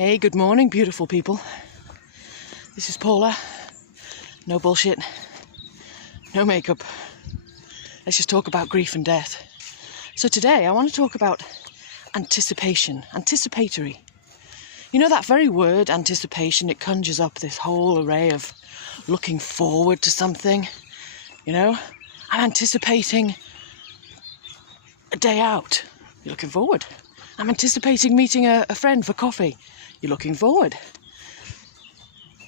Hey, good morning, beautiful people. This is Paula. No bullshit. No makeup. Let's just talk about grief and death. So today I want to talk about anticipation, anticipatory. You know that very word, anticipation, it conjures up this whole array of looking forward to something. You know, I'm anticipating a day out. You're looking forward. I'm anticipating meeting a friend for coffee. You're looking forward.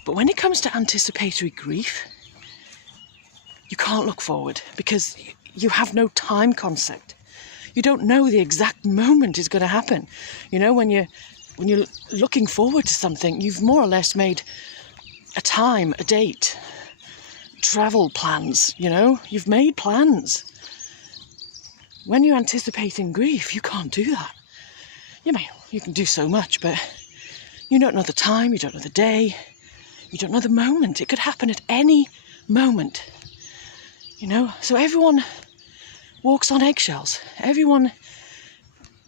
But when it comes to anticipatory grief, you can't look forward because you have no time concept. You don't know the exact moment is going to happen. You know, when you're looking forward to something, you've more or less made a time, a date, travel plans, you know, you've made plans. When you're anticipating grief, you can't do that. You can do so much, but you don't know the time, you don't know the day, you don't know the moment. It could happen at any moment, you know. So everyone walks on eggshells. Everyone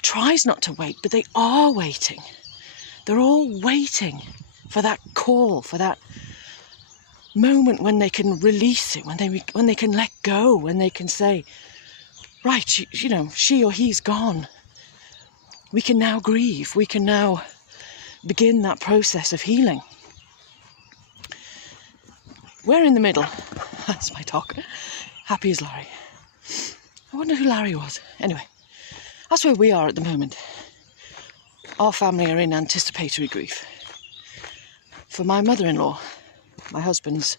tries not to wait, but they are waiting. They're all waiting for that call, for that moment when they can release it, when they can let go, when they can say, right, she or he's gone. We can now grieve. We can now begin that process of healing. We're in the middle. That's my talk. Happy as Larry. I wonder who Larry was. Anyway, that's where we are at the moment. Our family are in anticipatory grief. For my mother-in-law, my husband's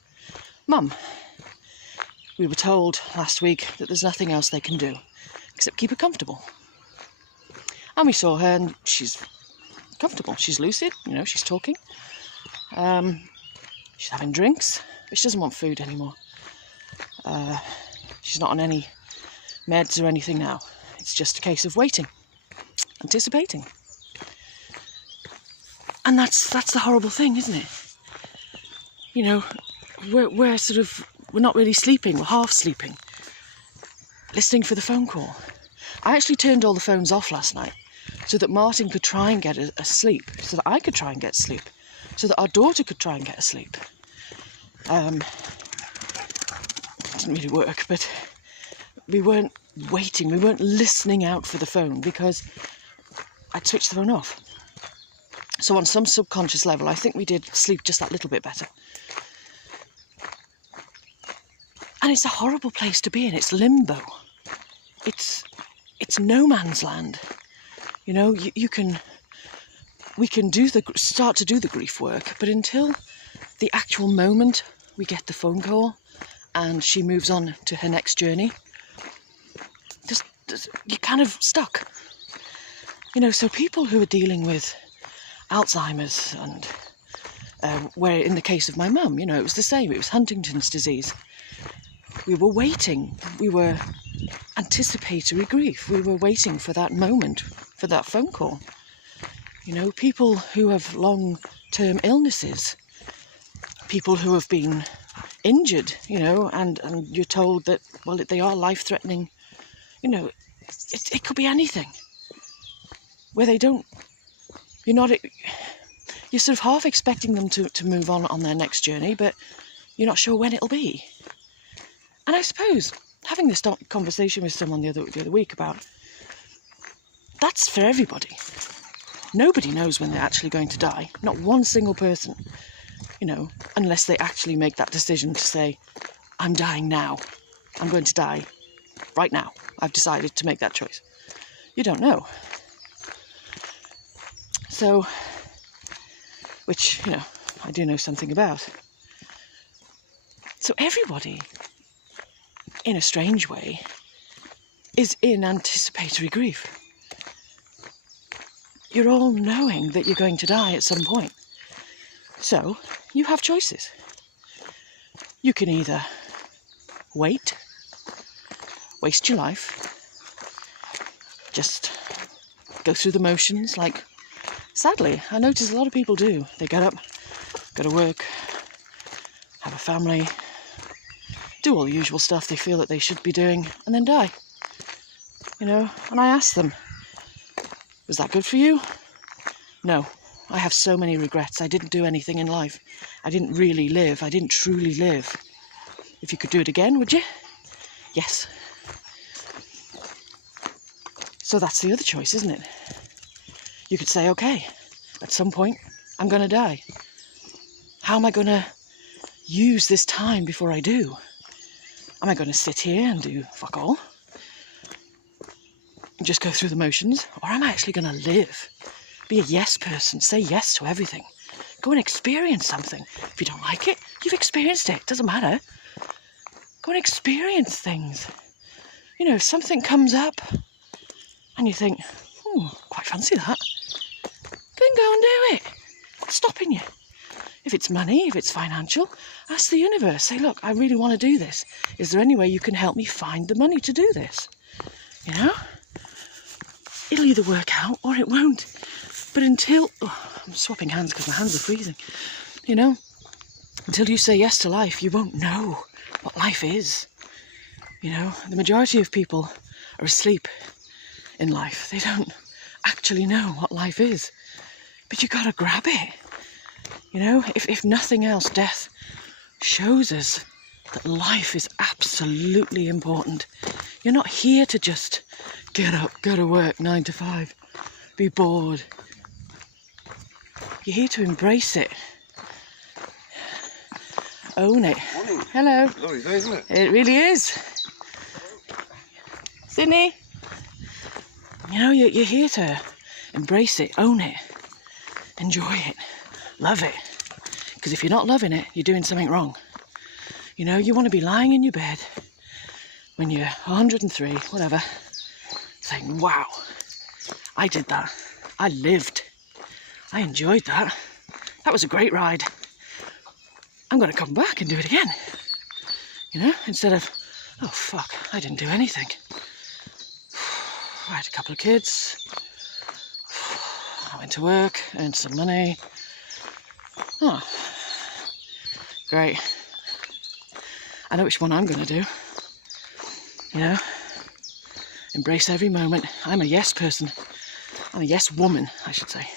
mum, we were told last week that there's nothing else they can do except keep her comfortable. And we saw her and she's comfortable. She's lucid, she's talking. She's having drinks, but she doesn't want food anymore. She's not on any meds or anything now. It's just a case of waiting, anticipating. And that's the horrible thing, isn't it? You know, we're not really sleeping, we're half sleeping, listening for the phone call. I actually turned all the phones off last night so that Martin could try and get a sleep, so that I could try and get sleep, so that our daughter could try and get a sleep. It didn't really work, but we weren't waiting, we weren't listening out for the phone because I'd switched the phone off. So on some subconscious level, I think we did sleep just that little bit better. And it's a horrible place to be in. It's limbo. It's no man's land. You know, we can start to do the grief work, but until the actual moment we get the phone call and she moves on to her next journey, you're kind of stuck. You know, so people who are dealing with Alzheimer's and where in the case of my mum, it was the same. It was Huntington's disease. We were waiting. We were anticipatory grief. We were waiting for that moment, for that phone call. You know, people who have long-term illnesses, people who have been injured, and you're told that, well, they are life-threatening. It could be anything. Where they don't, you're sort of half expecting them to move on their next journey, but you're not sure when it'll be. And I suppose having this conversation with someone the other week about, that's for everybody. Nobody knows when they're actually going to die. Not one single person, unless they actually make that decision to say, I'm dying now. I'm going to die right now. I've decided to make that choice. You don't know. So, which, I do know something about. So everybody, in a strange way, is in anticipatory grief. You're all knowing that you're going to die at some point. So, you have choices. You can either waste your life, just go through the motions, like, sadly, I notice a lot of people do. They get up, go to work, have a family, do all the usual stuff they feel that they should be doing, and then die. And I ask them, was that good for you? No. I have so many regrets. I didn't do anything in life. I didn't really live. I didn't truly live. If you could do it again, would you? Yes. So that's the other choice, isn't it? You could say, okay, at some point, I'm going to die. How am I going to use this time before I do? Am I going to sit here and do fuck all? And just go through the motions? Or am I actually going to live? Be a yes person. Say yes to everything. Go and experience something. If you don't like it, you've experienced it. Doesn't matter. Go and experience things. You know, if something comes up and you think, quite fancy that, then go and do it. What's stopping you? If it's money, if it's financial, ask the universe. Say, look, I really want to do this. Is there any way you can help me find the money to do this? You know? It'll either work out or it won't. But until... I'm swapping hands because my hands are freezing. You know? Until you say yes to life, you won't know what life is. You know? The majority of people are asleep in life. They don't actually know what life is. But you gotta grab it. You know? If nothing else, death shows us that life is absolutely important. You're not here to just get up, go to work, 9 to 5, be bored. You're here to embrace it. Own it. Morning. Hello. Lovely day, isn't it? It really is. Sydney. You know, you're here to embrace it, own it, enjoy it, love it. Because if you're not loving it, you're doing something wrong. You know, you want to be lying in your bed when you're 103, whatever, saying, wow, I did that. I lived. I enjoyed that. That was a great ride. I'm going to come back and do it again. You know, instead of, oh, fuck, I didn't do anything. I had a couple of kids. I went to work, earned some money. Oh, great. I know which one I'm going to do. You know, embrace every moment. I'm a yes person. I'm a yes woman, I should say.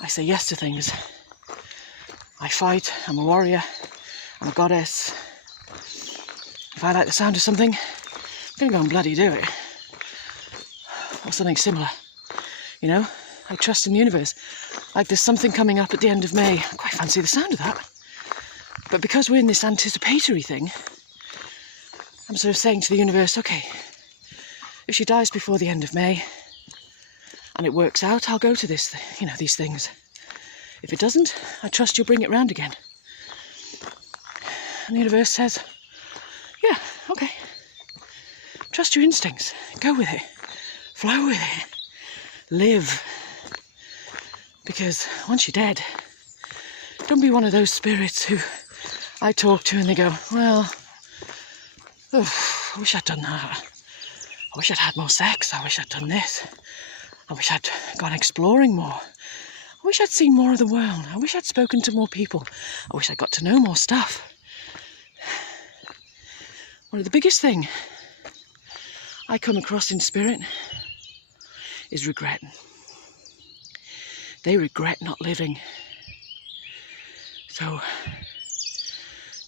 I say yes to things. I fight. I'm a warrior. I'm a goddess. If I like the sound of something, I'm going to go and bloody do it. Or something similar. You know, I trust in the universe. Like there's something coming up at the end of May. I quite fancy the sound of that. But because we're in this anticipatory thing, I'm sort of saying to the universe, okay, if she dies before the end of May and it works out, I'll go to this, you know, these things. If it doesn't, I trust you'll bring it round again. And the universe says, yeah, okay. Trust your instincts. Go with it. Flow with it. Live. Because once you're dead, don't be one of those spirits who I talk to and they go, well, I wish I'd done that. I wish I'd had more sex. I wish I'd done this. I wish I'd gone exploring more. I wish I'd seen more of the world. I wish I'd spoken to more people. I wish I got to know more stuff. One of the biggest thing I come across in spirit is regret. They regret not living. So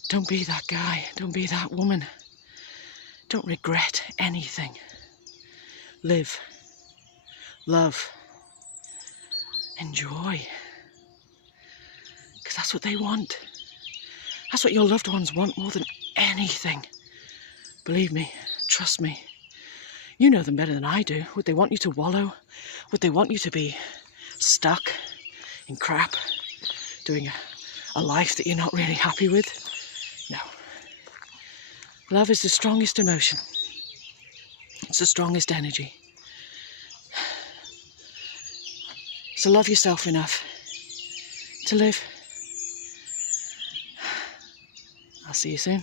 don't be that guy. Don't be that woman. Don't regret anything. Live. Love. Enjoy. Because that's what they want. That's what your loved ones want more than anything. Believe me. Trust me. You know them better than I do. Would they want you to wallow? Would they want you to be stuck in crap? Doing a life that you're not really happy with? No. Love is the strongest emotion. It's the strongest energy. So love yourself enough to live. I'll see you soon.